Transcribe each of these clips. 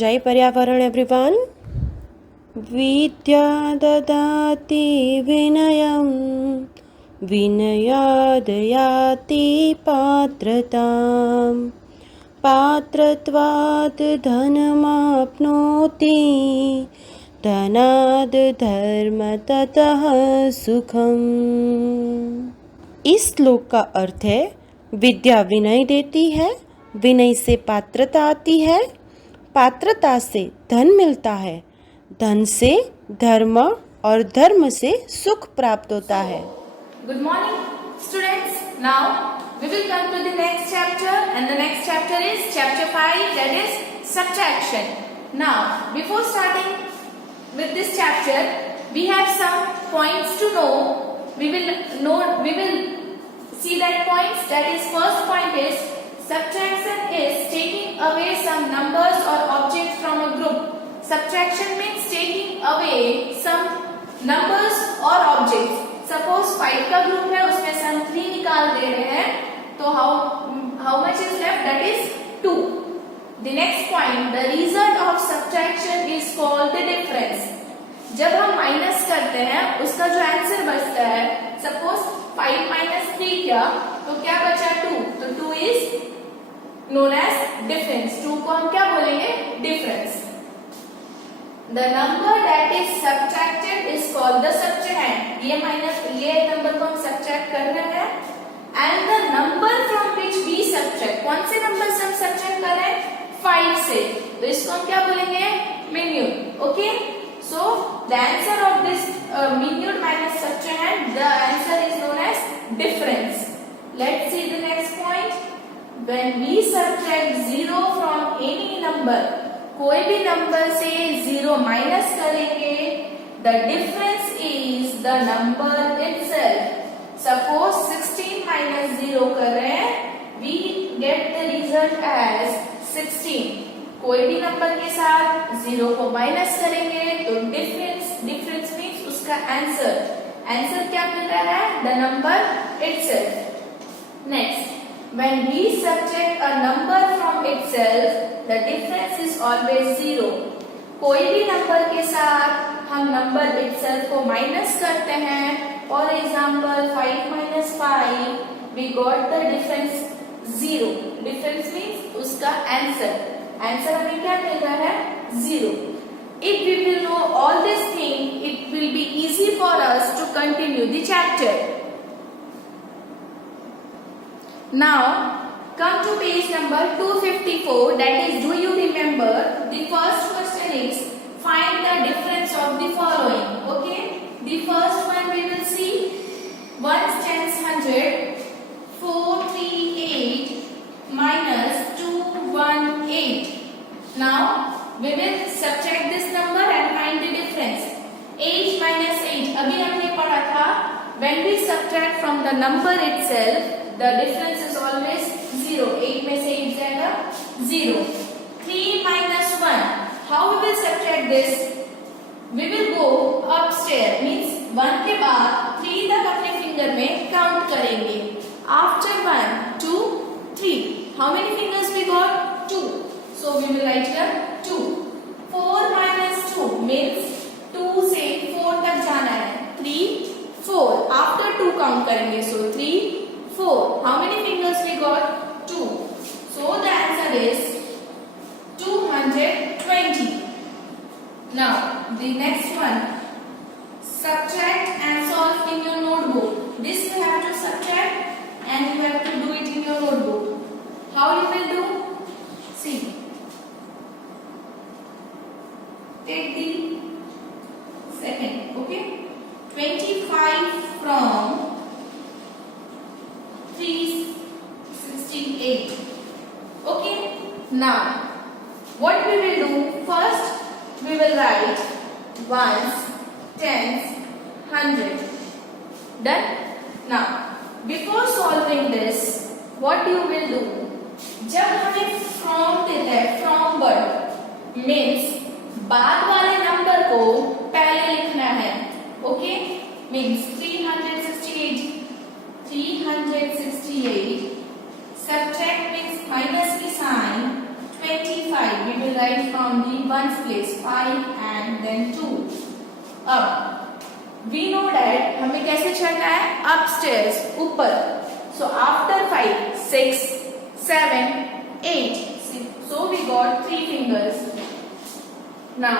जय पर्यावरण एवरीवन। विद्या ददाति विनयं विनयाद् याति पात्रतां पात्रत्वात् धनमाप्नोति धनाद् धर्म ततः सुखम। इस श्लोक का अर्थ है विद्या विनय देती है, विनय से पात्रता आती है, पात्रता से धन मिलता है, धन से धर्म और धर्म से सुख प्राप्त होता है। Good morning, students. Now we will come to the next chapter, and the next chapter is chapter 5, that is subtraction. Now, before starting with this chapter, we have some points to know. We will see that points. That is, first point is subtraction is taking away some numbers or objects from a group. Subtraction means taking away some numbers or objects. Suppose 5 का group है, उसमें से हम 3 निकाल दे रहे हैं, तो how much is left? That is 2. The next point, the result of subtraction is called the difference. जब हम माइनस करते हैं, उसका जो आंसर बचता है, सपोज 5 minus 3 क्या, तो क्या बचा? 2. तो 2 is known as difference. 2 को हम क्या बोलेंगे? Difference. The number that is subtracted is called the subtrahend. ये नंबर को हम subtract कर रहे हैं, and the number from which we subtract. कौन से नंबर से हम subtract कर रहे हैं? 5 से. तो इसको हम क्या बोलेंगे? Minute. Okay? So the answer of this minute minus subtrahend, the answer is known as difference. Let's see the next point. When we subtract 0 from any number, कोई भी नंबर से 0 माइनस करेंगे, the difference is the number itself. Suppose 16 minus 0 कर रहे हैं, we get the result as 16. कोई भी number के साथ 0 को माइनस करेंगे, तो difference means उसका आंसर क्या मिल रहा है? The number itself. Next, when we subtract a number from itself, the difference is always 0. कोई भी नंबर के साथ हम नंबर itself को माइनस करते हैं, for example 5 minus 5, we got the difference 0. Difference means उसका आंसर हमें क्या मिल रहा है? 0. If we will know all this thing, it will be easy for us to continue the chapter. Now come to page number 254, that is, do you remember? The first question is find the difference of the following. Okay, the first one we will see 1 tens 100, 438 minus 218. Now we will subtract this number and find the difference. 8 minus 8, अभी हमने पढ़ा था, when we subtract from the number itself, the difference is always 0. 8 में से 8 जाएगा 0. 3 minus 1, how we will subtract this? We will go upstairs, means 1 के बाद 3 तक अपने फिंगर में काउंट करेंगे. After 1, 2, 3. How many fingers we got? 2. So we will write here 2. 4 minus 2 means 2 से 4 तक जाना है. 3, 4. After 2 काउंट करेंगे. So 3, 4. How many fingers we got? 2. So the answer is 220. Now the next one, subtract and solve in your notebook. This you have to subtract and you have to do it in your notebook. How you will do? See, take the second. Okay, 25 from 368. Okay, now what we will do? First we will write ones, tens, 100. Done? Now before solving this, what you will do? जब हमें from देता है, from word means बाद वाले number को पहले लिखना है. Okay, means 368. Subtract means minus की sign. 25. We will write from the ones place 5 and then 2. अब we know that हमें कैसे चढ़ना है? Upstairs, ऊपर. So after 5, 6, 7, 8. So we got 3 fingers. Now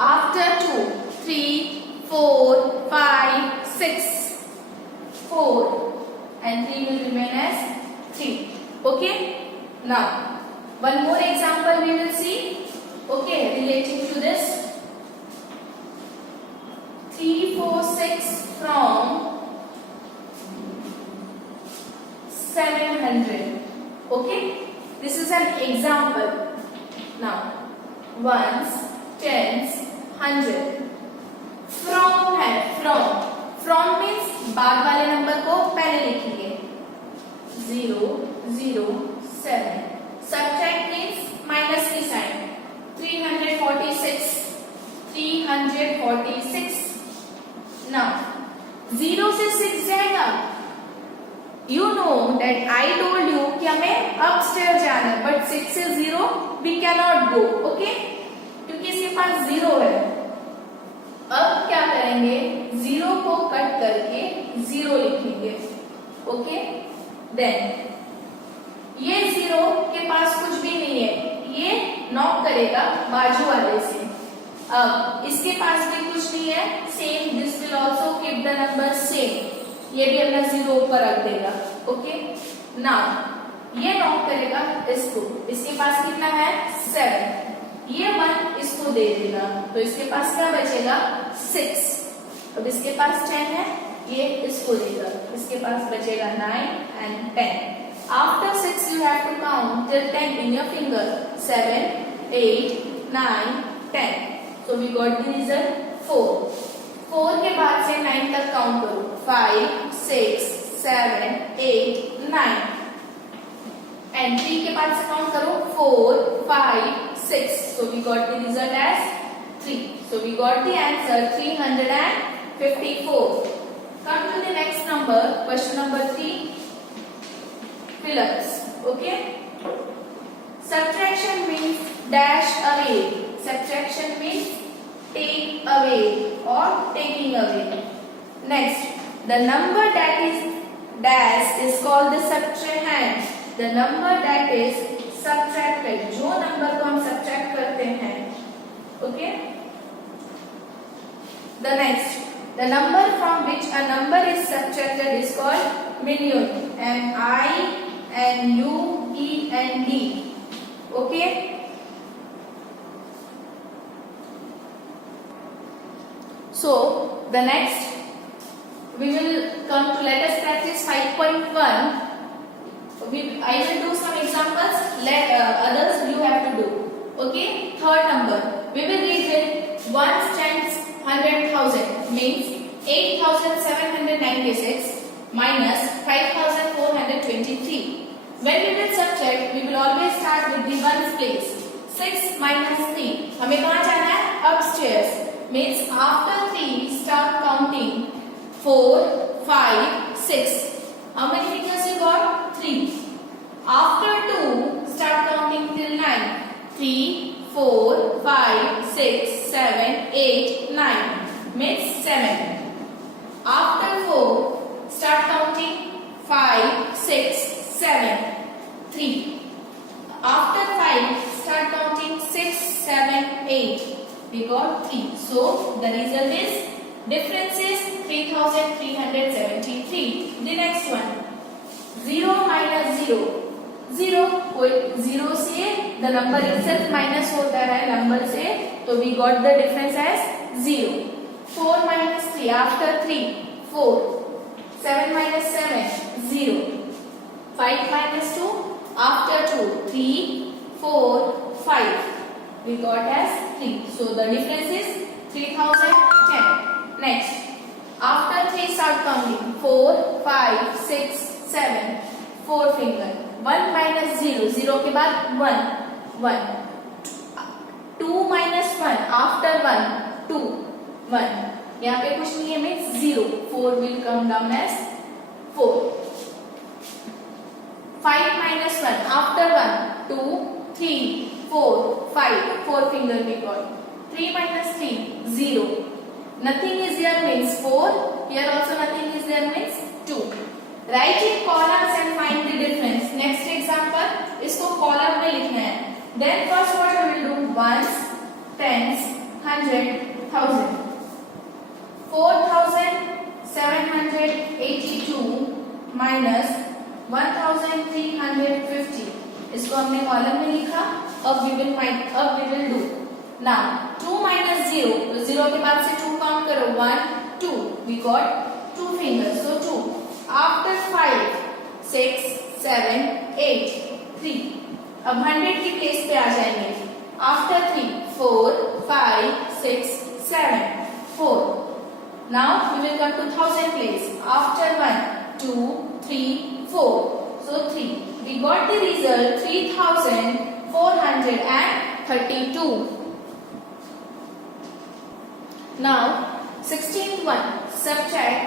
after 2, 3, 4, 5, 6, 4 and 3 will remain as 3. Okay? Now one more example we will see. Okay, relating to this. 3, 4, 6 from 700. Okay? This is an example. Now ones, tens, 100. From है from means बाद वाले number को पहले लिखेंगे 0, 0, 7. Subtract means minus की sign 346. 346. Now 0 से 6 जाएगा. You know that I told you कि हमें upstairs जाना है, but 6 से 0 we cannot go. Okay? क्योंकि इसके पास 0 है. अब क्या करेंगे? 0 को कट करके 0 लिखेंगे. ओके? देन ये 0 के पास कुछ भी नहीं है, ये नॉक करेगा बाजू वाले से. अब इसके पास भी कुछ नहीं है, same this will also keep the number same. ये भी अपना 0 ऊपर रख देगा. ओके? नाउ ये नॉक करेगा इसको. इसके पास कितना है? 7. ये 1 इसको दे देगा, तो इसके पास क्या बचेगा? 6. अब इसके पास 10 है, ये इसको देगा. इसके पास बचेगा 9 and 10. After 6 you have to count till 10 in your finger. 7, 8, 9, 10. So we got the result 4. 4 के बाद से 9 तक काउंट करो. 5, 6, 7, 8, 9. And 3 के बाद से काउंट करो. 4, 5, 6. So we got the result as 3. So we got the answer 354. Come to the next number. Question number 3. Fill-ups. Okay? Subtraction means dash away. Subtraction means take away or taking away. Next, the number that is dash is called the subtrahend. The number that is subtracted, जो number को हम subtract करते हैं. Okay? The next, the number from which a number is subtracted is called million. M-I-N-U-E-N-D. Okay? So the next we will come to, let us practice 5.1. I will do some examples. Others you have to do. Okay? Third number. We will read with ones, tens, 100,000 means 8,796 minus 5,423. When we will subtract, we will always start with the ones place. 6 minus 3. हमें कहाँ जाना है? Upstairs. Means after 3 start counting. 4, 5, 6. How many fingers you got? 3. After 2 start counting till 9. 3, 4, 5, 6, 7, 8, 9. Means 7. After 4 start counting. 5, 6, 7, 3. After 5 start counting. 6, 7, 8. We got 3. So the result is, difference is 3,373. The next one, 0 minus 0. 0 कोई 0 से the number itself minus होता है number से, तो we got the difference as 0. 4 minus 3 after 3 4. 7 minus 7 0. 5 minus 2 after 2 3 4 5. We got as 3. So the difference is 3010. Next, after 3 start counting. 4, 5, 6, 7. 4 finger. 1 minus 0. 0 के बाद 1. 1. 2 minus 1. After 1. 2. 1. यहाँ पे कुछ नहीं है, means 0. 4 will come down as 4. 5 minus 1. After 1. 2, 3, 4, 5. 4 finger we got. 3 minus 3, 0. Nothing is there means 4. Here also nothing is there means 2. Write in columns and find the difference. Next example, इसको column में लिखना है. Then first what we will do? Ones, tens, 100, 1000. 4782 minus 1350. इसको हमने column में लिखा. अब we will do. Now 2 minus 0. तो 0 के बाद से 2 काउंट करो. 1, 2. We got 2 fingers. So 2. After 5, 6, 7, 8, 3. अब 100 की प्लेस पे आ जाएंगे. After 3, 4, 5, 6, 7, 4. Now we will come to 1000 place. After 1, 2, 3, 4. So 3. We got the result 3432. Now 16th one. Subtract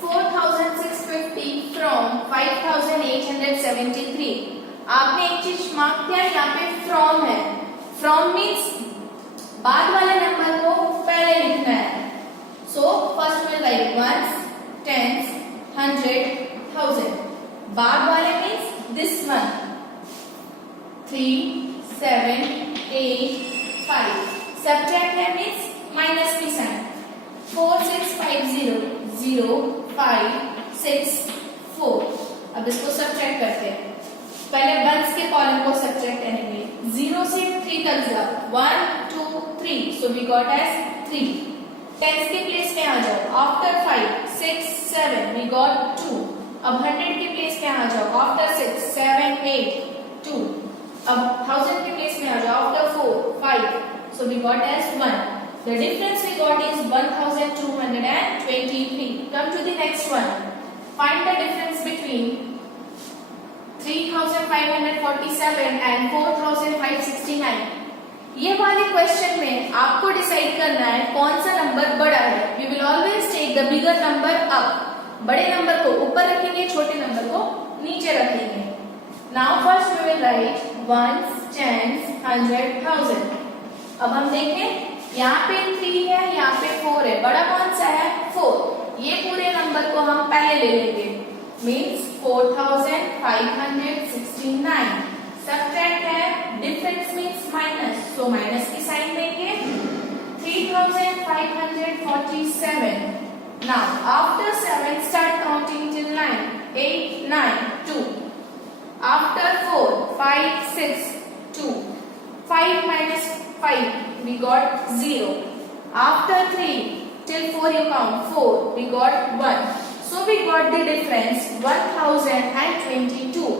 4650 from 5873. आपने एक चीज मार्क किया, यहाँ पे फ्रॉम है. फ्रॉम मीन्स बाद वाले नंबर को पहले लिखना है. So first will write ones, tens, 100, 1000. बाद वाले मीन्स दिस वन. 3, 7, 8, 5. सब्ट्रैक्ट है मीन्स माइनस की साइन. 4650, 0, 5, 6, 4. अब इसको सब्ट्रैक्ट करते हैं. पहले वंस के कॉलम को सब्ट्रैक्ट करेंगे. 0 से 3 तक जाओ. 1, 2, 3. So we got as 3. Tens के प्लेस पे आ जाओ. आफ्टर 5, 6, 7. We got 2. अब 100 के प्लेस पे आ जाओ. आफ्टर 6, 7, 8, 2. अब 1000 के प्लेस में आ जाओ. After 4, 5. So we got as 1. The difference we got is 1223. Come to the next one. Find the difference between 3547 and 4569. ये वाले क्वेश्चन में आपको डिसाइड करना है कौन सा नंबर बड़ा है. We will always take the bigger number up. बड़े नंबर को ऊपर रखेंगे, छोटे नंबर को नीचे रखेंगे. Now first we will write ones, tens, 100, 1000. अब हम देखें, यहाँ पे 3 है, यहाँ पे 4 है. बड़ा कौन सा है? 4. ये पूरे नंबर को हम पहले ले लेंगे. मीन्स 4569. सब्ट्रैक्ट है, difference means minus. So minus की साइन देंगे. 3547. Now after 7 start counting till 9. 8, 9, 2. After 4, 5, 6, 2. 5 minus 5, we got 0. After 3, till 4 you count. 4, we got 1. So we got the difference 1022.